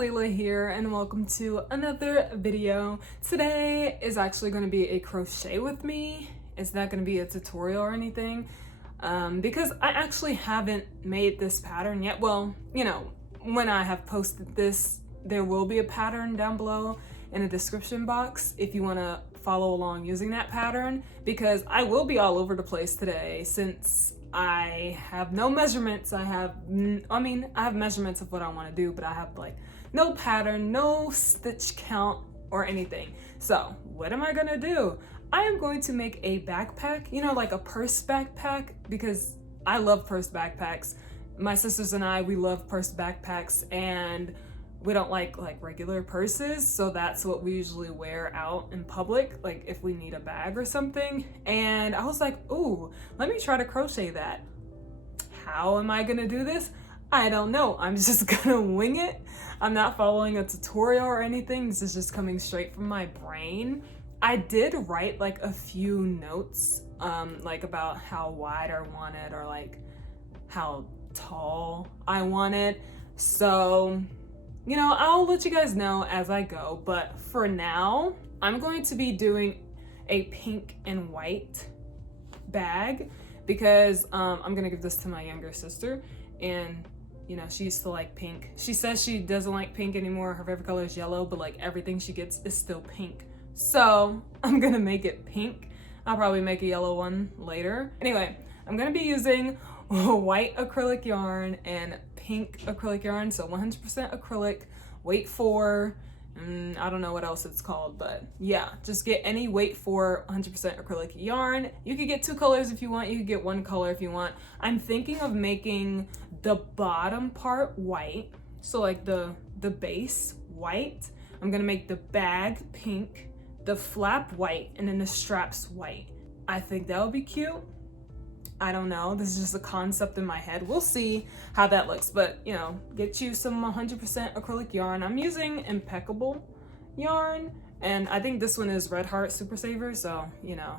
Layla here and welcome to another video. Today is actually going to be a crochet with me. It's not going to be a tutorial or anything because I actually haven't made this pattern yet. Well, you know, when I have posted this, there will be a pattern down below in the description box if you want to follow along using that pattern, because I will be all over the place today since I have no measurements. I have measurements of what I want to do, but I have like no pattern, no stitch count or anything. So what am I gonna do? I am going to make a backpack, you know, like a purse backpack, because I love purse backpacks. My sisters and I, we love purse backpacks, and we don't like regular purses, so that's what we usually wear out in public, like if we need a bag or something. And I was like, ooh, let me try to crochet that. How am I gonna do this? I don't know. I'm just gonna wing it. I'm not following a tutorial or anything. This is just coming straight from my brain. I did write like a few notes, like about how wide I want it or like how tall I want it. So, you know, I'll let you guys know as I go, but for now, I'm going to be doing a pink and white bag because I'm gonna give this to my younger sister, and you know, she used to like pink. She says she doesn't like pink anymore. Her favorite color is yellow, but like everything she gets is still pink. So I'm gonna make it pink. I'll probably make a yellow one later. Anyway, I'm gonna be using white acrylic yarn and pink acrylic yarn, so 100% acrylic, weight 4, I don't know what else it's called, but yeah, just get any weight 4 100% acrylic yarn. You could get 2 colors if you want, you could get 1 color if you want. I'm thinking of making the bottom part white, so like the base white. I'm gonna make the bag pink, the flap white, and then the straps white. I think that would be cute. I don't know, this is just a concept in my head. We'll see how that looks, but you know, get you some 100% acrylic yarn. I'm using Impeccable yarn, and I think this one is Red Heart Super Saver, so you know,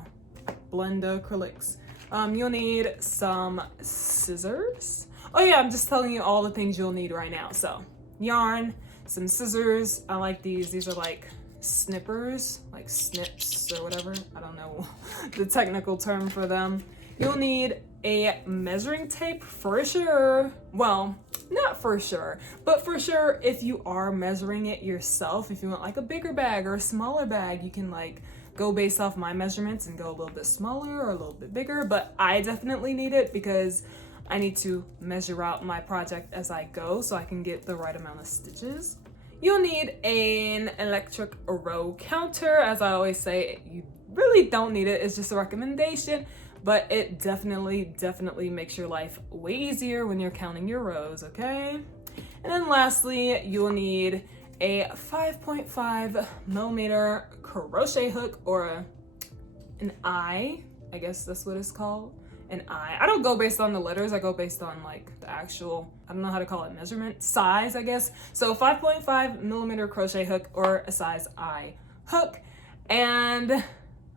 blend the acrylics. You'll need some scissors. Oh yeah, I'm just telling you all the things you'll need right now. So yarn, some scissors. I like these are like snippers, like snips or whatever. I don't know the technical term for them. You'll need a measuring tape for sure. Well, not for sure, but for sure if you are measuring it yourself, if you want like a bigger bag or a smaller bag, you can like go based off my measurements and go a little bit smaller or a little bit bigger, but I definitely need it because I need to measure out my project as I go so I can get the right amount of stitches. You'll need an electric row counter. As I always say, you really don't need it, it's just a recommendation. But it definitely makes your life way easier when you're counting your rows, okay? And then lastly, you'll need a 5.5 millimeter crochet hook, or an I guess that's what it's called, an I. I don't go based on the letters, I go based on like the actual, I don't know how to call it, measurement, size, I guess. So 5.5 millimeter crochet hook or a size I hook. And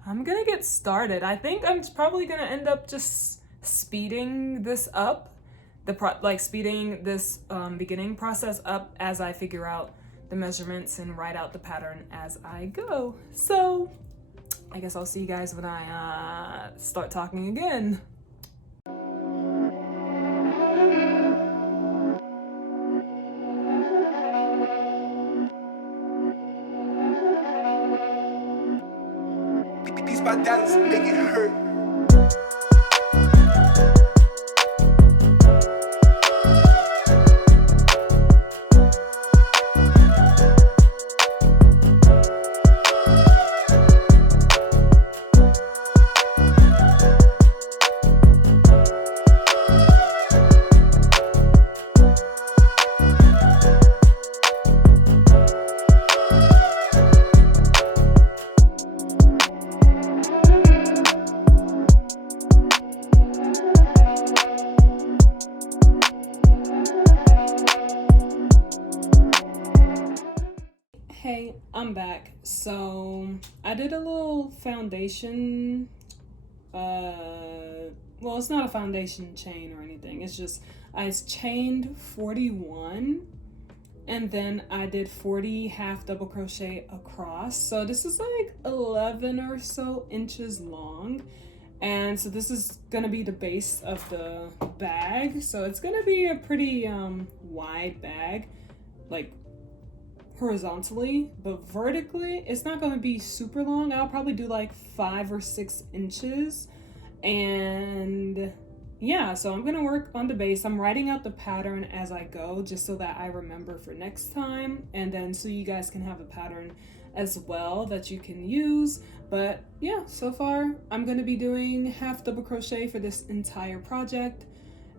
I'm gonna get started. I think I'm probably gonna end up just speeding this up, speeding this beginning process up as I figure out the measurements and write out the pattern as I go. So I guess I'll see you guys when I start talking again. My dollars make it hurt. Hey, I'm back. So I did a little foundation, well, it's not a foundation chain or anything. It's just I chained 41 and then I did 40 half double crochet across. So this is like 11 or so inches long. And so this is gonna be the base of the bag. So it's gonna be a pretty wide bag, like horizontally, but vertically it's not gonna be super long. I'll probably do like 5 or 6 inches. And yeah, so I'm gonna work on the base. I'm writing out the pattern as I go just so that I remember for next time, and then so you guys can have a pattern as well that you can use. But yeah, so far I'm gonna be doing half double crochet for this entire project.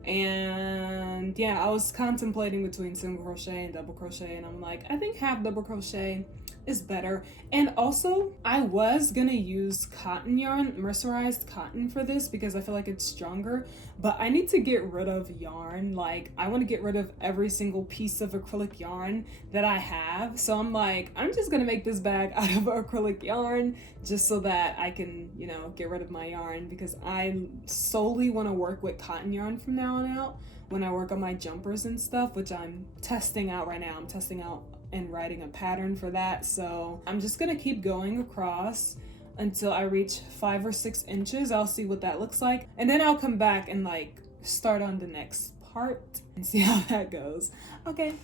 And yeah, I was contemplating between single crochet and double crochet, and I'm like, I think half double crochet is better. And also I was gonna use cotton yarn, mercerized cotton, for this because I feel like it's stronger, but I need to get rid of yarn. Like, I want to get rid of every single piece of acrylic yarn that I have. So I'm like, I'm just gonna make this bag out of acrylic yarn just so that I can, you know, get rid of my yarn, because I solely want to work with cotton yarn from now on out when I work on my jumpers and stuff, which I'm testing out right now. I'm testing out and writing a pattern for that. So I'm just gonna keep going across until I reach 5 or 6 inches. I'll see what that looks like, and then I'll come back and like start on the next part and see how that goes. Okay.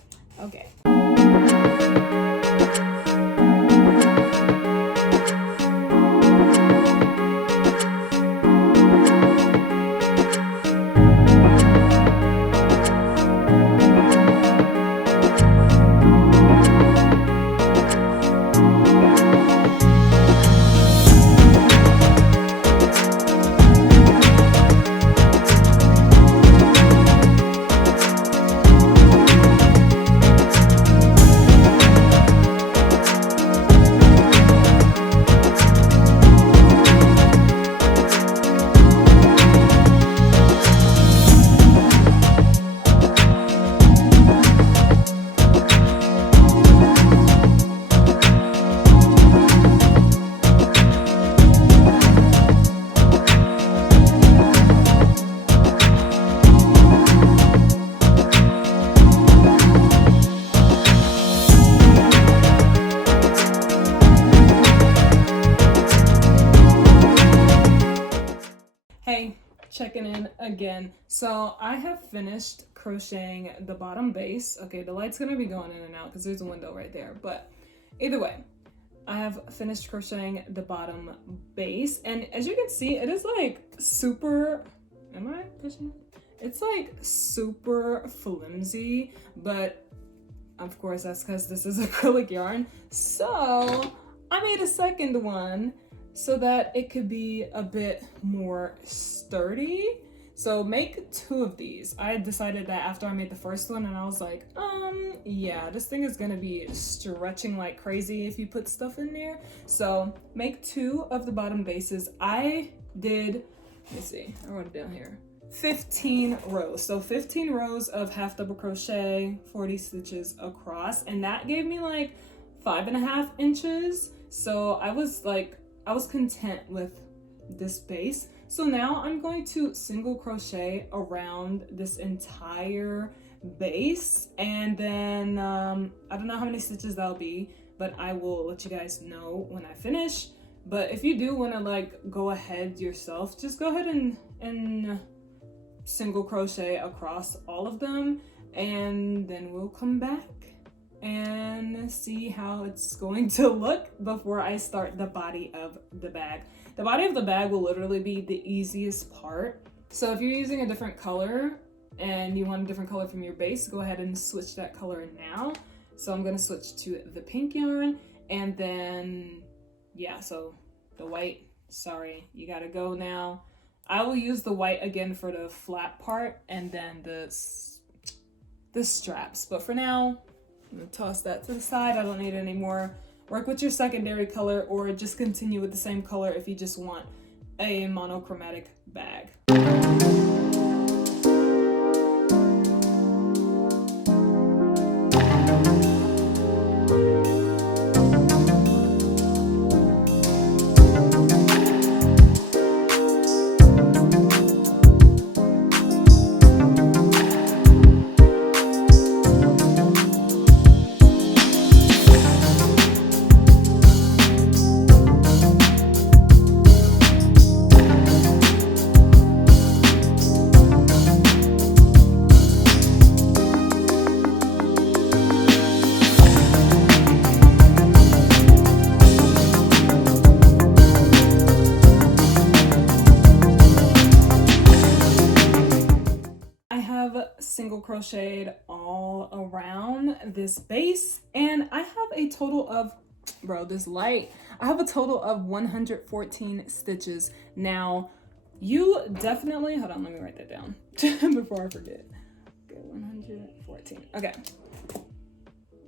Hey, checking in again. So I have finished crocheting the bottom base. Okay, the light's gonna be going in and out because there's a window right there, but either way, I have finished crocheting the bottom base, and as you can see, it is like super, am I pushing it? It's like super flimsy, but of course that's because this is acrylic yarn. So I made a second one so that it could be a bit more sturdy. So make 2 of these. I decided that after I made the first one, and I was like, yeah, this thing is gonna be stretching like crazy if you put stuff in there. So make 2 of the bottom bases. I did, let me see, I wrote it down here, 15 rows. So 15 rows of half double crochet, 40 stitches across, and that gave me like 5.5 inches. So I was content with this base. So now I'm going to single crochet around this entire base, and then I don't know how many stitches that'll be, but I will let you guys know when I finish. But if you do want to like go ahead yourself, just go ahead and single crochet across all of them, and then we'll come back and see how it's going to look before I start the body of the bag. The body of the bag will literally be the easiest part. So if you're using a different color and you want a different color from your base, go ahead and switch that color now. So I'm gonna switch to the pink yarn, and then, yeah, so the white, sorry, you gotta go now. I will use the white again for the flat part and then the straps. But for now, I'm gonna toss that to the side. I don't need it anymore. Work with your secondary color, or just continue with the same color if you just want a monochromatic bag. single crocheted all around this base, and I have a total of, bro, this light, I have a total of 114 stitches. Now, you definitely, hold on, let me write that down before I forget. Okay, 114, okay.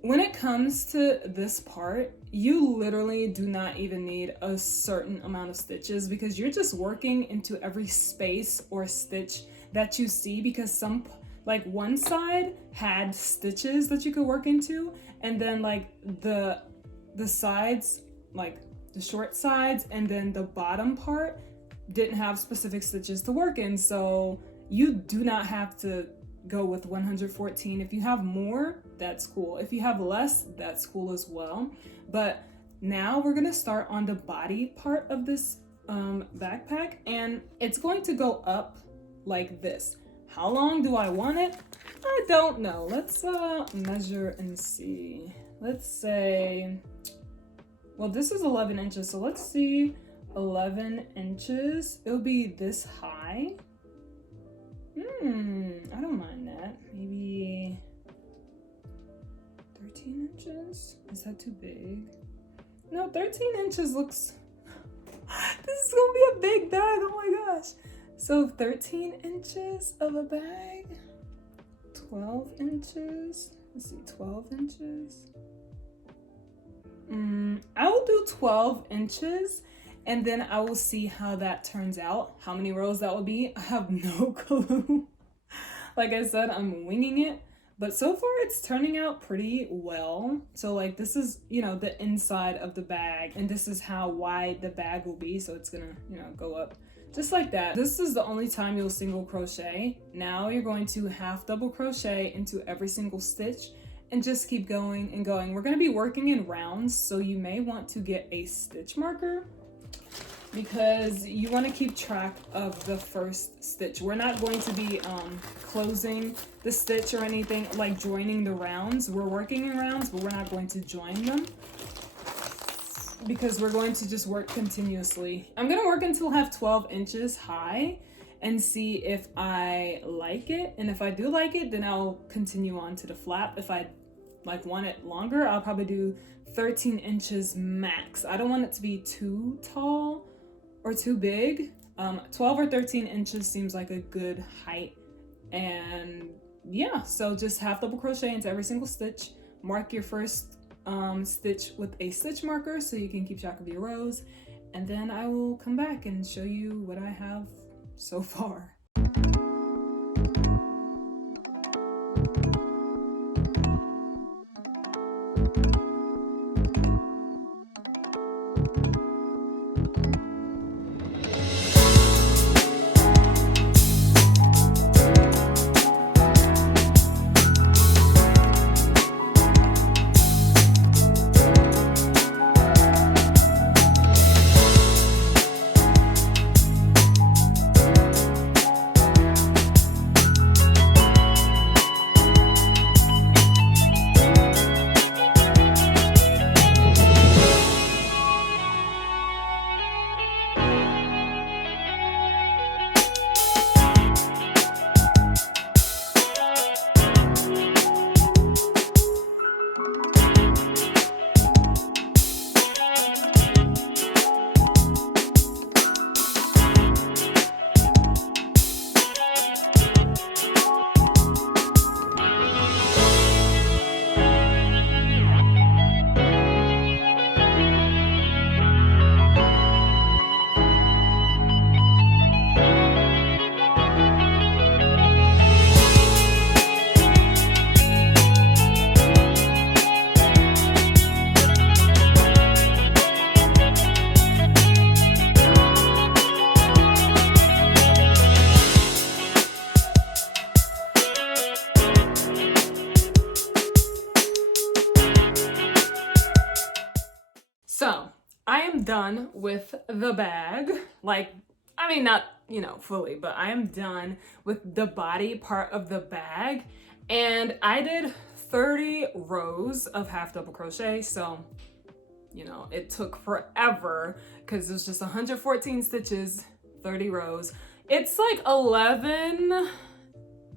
When it comes to this part, you literally do not even need a certain amount of stitches because you're just working into every space or stitch that you see, because some, like one side had stitches that you could work into, and then like the sides, like the short sides, and then the bottom part didn't have specific stitches to work in. So you do not have to go with 114. If you have more, that's cool. If you have less, that's cool as well. But now we're gonna start on the body part of this backpack, and it's going to go up like this. How long do I want it? I don't know. Let's measure and see. Let's say, well, this is 11 inches, so let's see, 11 inches. It'll be this high. I don't mind that. Maybe 13 inches? Is that too big? No, 13 inches looks, this is gonna be a big bag, oh my gosh. So 13 inches of a bag, 12 inches, let's see, 12 inches. I will do 12 inches, and then I will see how that turns out. How many rows that will be, I have no clue. Like I said, I'm winging it, but so far it's turning out pretty well. So like this is, you know, the inside of the bag, and this is how wide the bag will be. So it's gonna, you know, go up just like that. This is the only time you'll single crochet. Now you're going to half double crochet into every single stitch and just keep going and going. We're gonna be working in rounds, so you may want to get a stitch marker because you want to keep track of the first stitch. We're not going to be closing the stitch or anything, like joining the rounds. We're working in rounds, but we're not going to join them because we're going to just work continuously. I'm gonna work until I have 12 inches high and see if I like it. And if I do like it, then I'll continue on to the flap. If I like want it longer, I'll probably do 13 inches max. I don't want it to be too tall or too big. 12 or 13 inches seems like a good height. And yeah, so just half double crochet into every single stitch. Mark your first stitch with a stitch marker so you can keep track of your rows. And then I will come back and show you what I have so far. So I am done with the bag. Like, I mean, not, you know, fully, but I am done with the body part of the bag. And I did 30 rows of half double crochet. So, you know, it took forever because it was just 114 stitches, 30 rows. It's like 11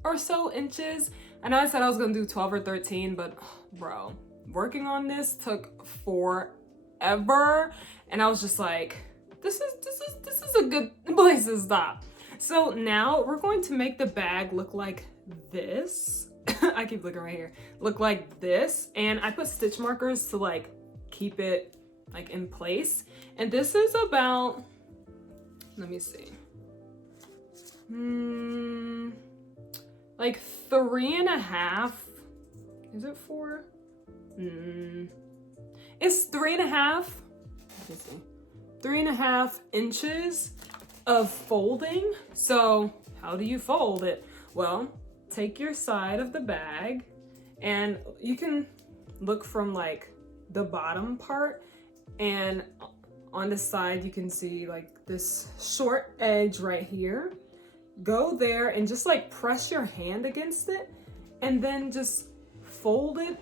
or so inches. I know I said I was gonna do 12 or 13, but bro, working on this took forever, and I was just like, this is a good place to stop. So now we're going to make the bag look like this. I keep looking right here. Look like this, and I put stitch markers to like keep it like in place. And this is about, let me see, like 3.5. Is it 4? It's 3.5. Let me see. 3.5 inches of folding. So how do you fold it? Well, take your side of the bag, and you can look from like the bottom part, and on the side you can see like this short edge right here. Go there and just like press your hand against it, and then just fold it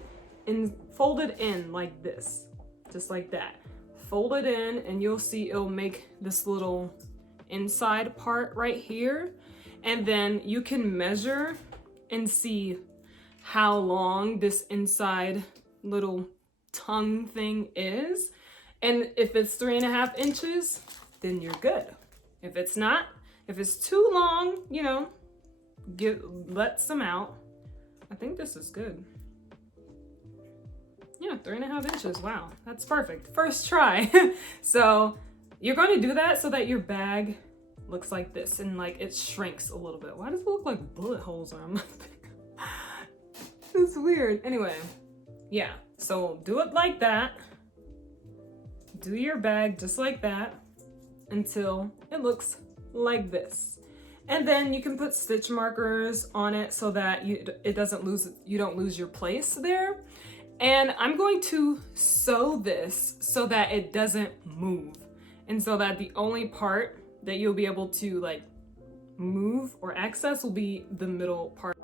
in like this, just like that. Fold it in, and you'll see it'll make this little inside part right here. And then you can measure and see how long this inside little tongue thing is. And if it's 3.5 inches, then you're good. If it's not, if it's too long, you know, let some out. I think this is good. Yeah, 3.5 inches. Wow, that's perfect. First try. So you're going to do that so that your bag looks like this, and like it shrinks a little bit. Why does it look like bullet holes on my thing? It's weird. Anyway, yeah, so do it like that. Do your bag just like that until it looks like this. And then you can put stitch markers on it so that you don't lose your place there. And I'm going to sew this so that it doesn't move, and so that the only part that you'll be able to like move or access will be the middle part.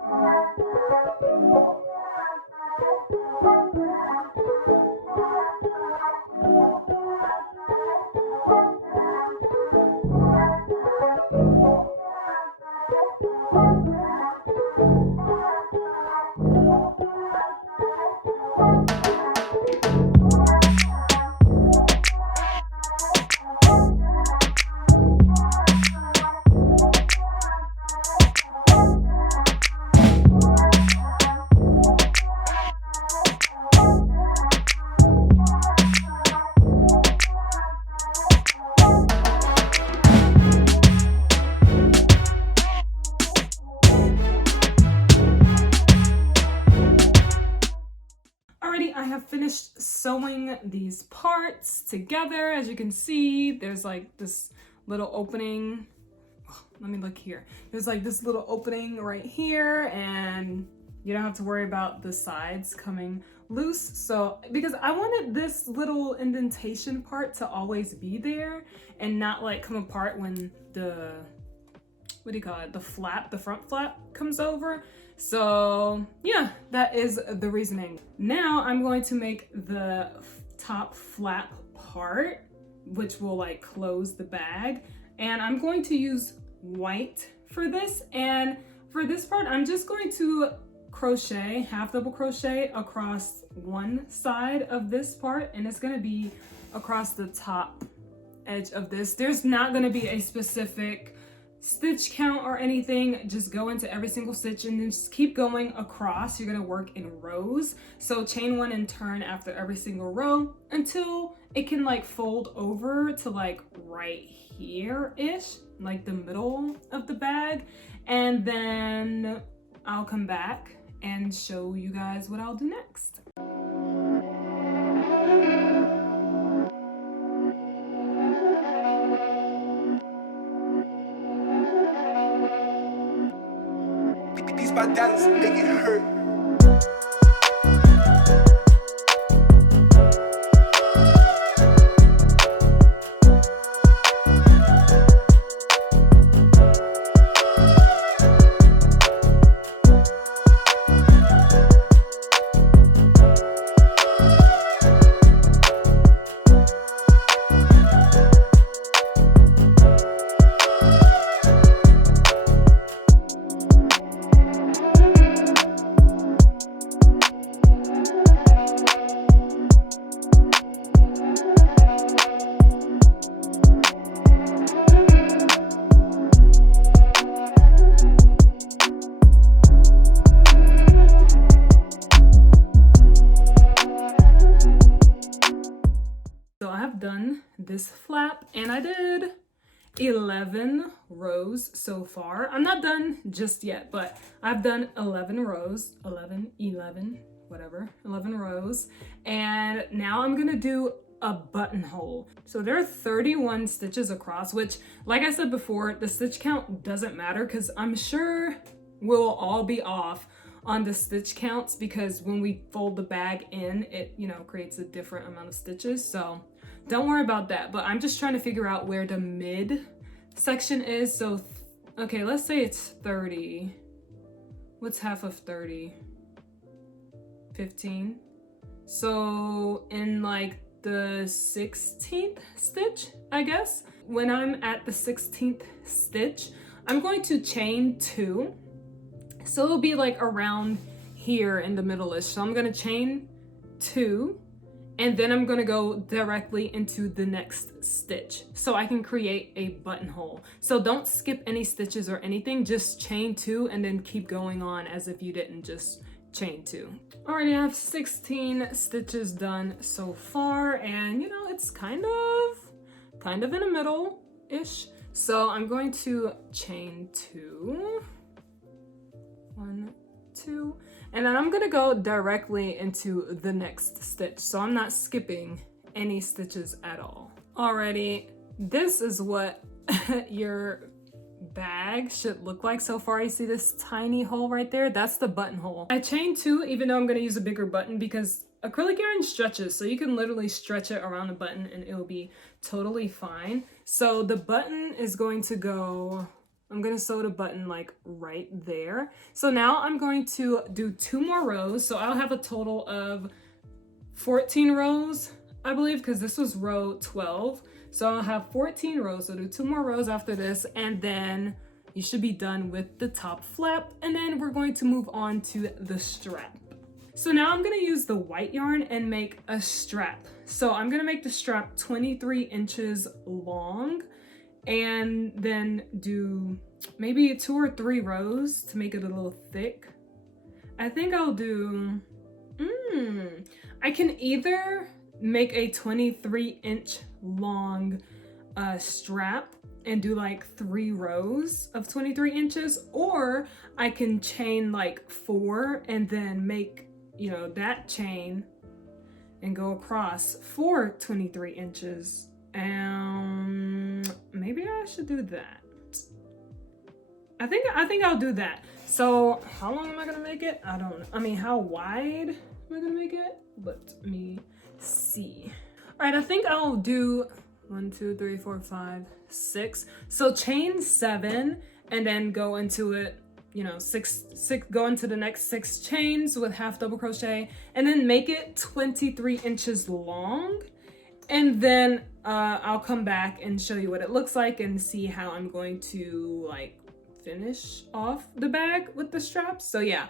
I have finished sewing these parts together. As you can see, there's like this little opening. Oh, let me look here. There's like this little opening right here, and you don't have to worry about the sides coming loose. So, because I wanted this little indentation part to always be there and not like come apart when the, what do you call it? The front flap comes over. So yeah, that is the reasoning. Now I'm going to make the top flap part, which will like close the bag. And I'm going to use white for this. And for this part, I'm just going to crochet, half double crochet across one side of this part. And it's gonna be across the top edge of this. There's not gonna be a specific stitch count or anything. Just go into every single stitch and then just keep going across. You're gonna work in rows. So chain one and turn after every single row until it can like fold over to like right here-ish, like the middle of the bag. And then I'll come back and show you guys what I'll do next. These bananas make it hurt. this flap, and I did 11 rows so far. I'm not done just yet, but I've done 11 rows, 11, whatever, 11 rows. And now I'm gonna do a buttonhole. So there are 31 stitches across, which, like I said before, the stitch count doesn't matter because I'm sure we'll all be off on the stitch counts because when we fold the bag in, it, you know, creates a different amount of stitches. So don't worry about that, but I'm just trying to figure out where the mid section is. So, okay, let's say it's 30. What's half of 30? 15. So in like the 16th stitch, I guess. When I'm at the 16th stitch, I'm going to chain 2. So it'll be like around here in the middle-ish. So I'm gonna chain 2, and then I'm gonna go directly into the next stitch so I can create a buttonhole. So don't skip any stitches or anything, just chain 2 and then keep going on as if you didn't just chain 2. Alrighty, I have 16 stitches done so far, and you know, it's kind of in the middle-ish. So I'm going to chain 2. 1, 2, and then I'm gonna go directly into the next stitch, so I'm not skipping any stitches at all. Alrighty, this is what your bag should look like so far. You see this tiny hole right there? That's the buttonhole. I chained 2, even though I'm gonna use a bigger button because acrylic yarn stretches, so you can literally stretch it around the button and it'll be totally fine. So the button is going to go, I'm gonna sew the button like right there. So now I'm going to do 2 more rows. So I'll have a total of 14 rows, I believe, because this was row 12. So I'll have 14 rows. So do 2 more rows after this, and then you should be done with the top flap. And then we're going to move on to the strap. So now I'm gonna use the white yarn and make a strap. So I'm gonna make the strap 23 inches long, and then do maybe 2 or 3 rows to make it a little thick. I think I'll do, I can either make a 23-inch long strap and do like 3 rows of 23 inches, or I can chain like 4 and then make, you know, that chain and go across for 23 inches. Maybe I should do that. I think I'll do that. So how long am I gonna make it? I don't know. I mean, how wide am I gonna make it? Let me see. All right, I think I'll do 1, 2, 3, 4, 5, 6. So chain 7 and then go into it, you know, 6, go into the next 6 chains with half double crochet, and then make it 23 inches long. And then I'll come back and show you what it looks like and see how I'm going to like finish off the bag with the straps. So yeah.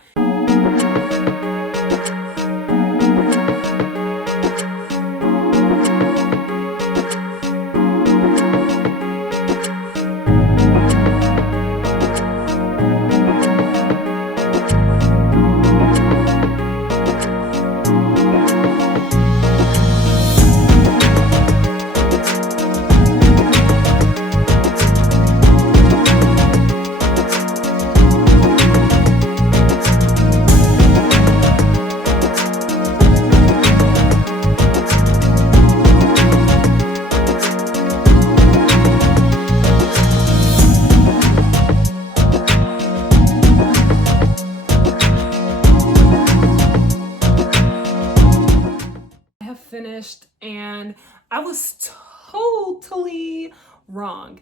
Finished, and I was totally wrong.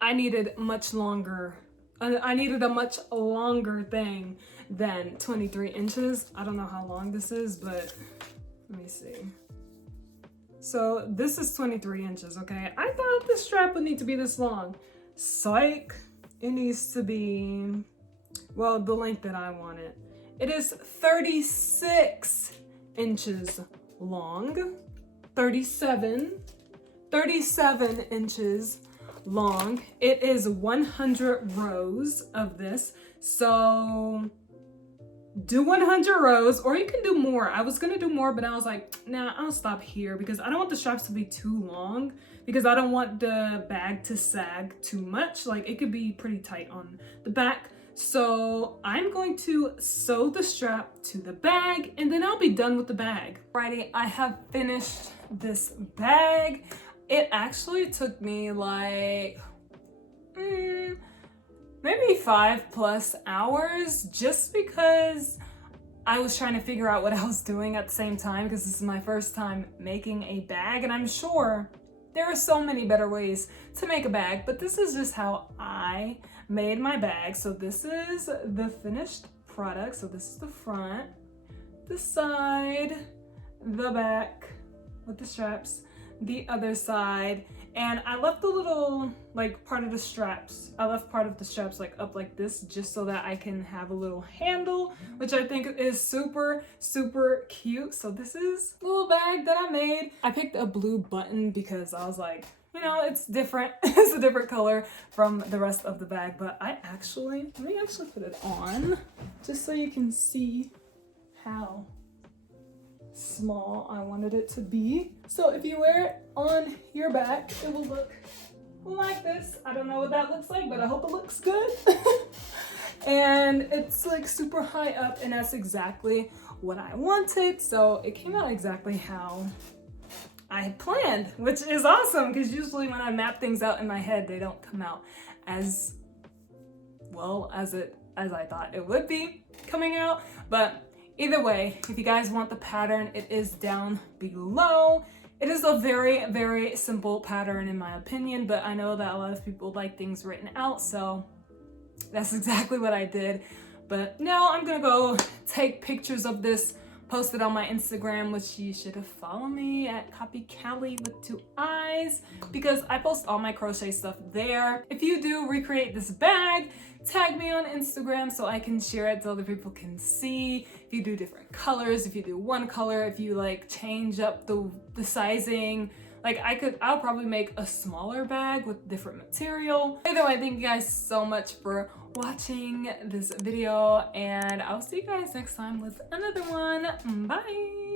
I needed much longer. I needed a much longer thing than 23 inches. I don't know how long this is, but let me see. So this is 23 inches, okay? I thought the strap would need to be this long. Psych. It needs to be, well, the length that I want it. It is 36 inches long. 37 inches long. It is 100 rows of this. So do 100 rows, or you can do more. I was gonna do more, but I was like, nah, I'll stop here because I don't want the straps to be too long, because I don't want the bag to sag too much. Like it could be pretty tight on the back. So I'm going to sew the strap to the bag and then I'll be done with the bag. Alrighty, I have finished this bag. It actually took me like maybe 5+ hours, just because I was trying to figure out what I was doing at the same time, because this is my first time making a bag, and I'm sure there are so many better ways to make a bag, but this is just how I made my bag. So this is the finished product. So this is the front, the side, the back with the straps, the other side, and I left a little like part of the straps. I left part of the straps like up like this, just so that I can have a little handle, which I think is super, super cute. So this is the little bag that I made. I picked a blue button because I was like, you know, it's different. It's a different color from the rest of the bag, but let me actually put it on just so you can see how small I wanted it to be. So if you wear it on your back, it will look like this. I don't know what that looks like, but I hope it looks good. And it's like super high up, and that's exactly what I wanted. So it came out exactly how I had planned, which is awesome, because usually when I map things out in my head, they don't come out as well as I thought it would be coming out. But either way, if you guys want the pattern, it is down below. It is a very, very simple pattern in my opinion, but I know that a lot of people like things written out, so that's exactly what I did. But now I'm gonna go take pictures of this, post it on my Instagram, which you should follow me at Kopy with 2 eyes, because I post all my crochet stuff there. If you do recreate this bag, tag me on Instagram so I can share it so other people can see. If you do different colors, if you do one color, if you like change up the sizing, like I'll probably make a smaller bag with different material. Either way, thank you guys so much for watching this video, and I'll see you guys next time with another one. Bye!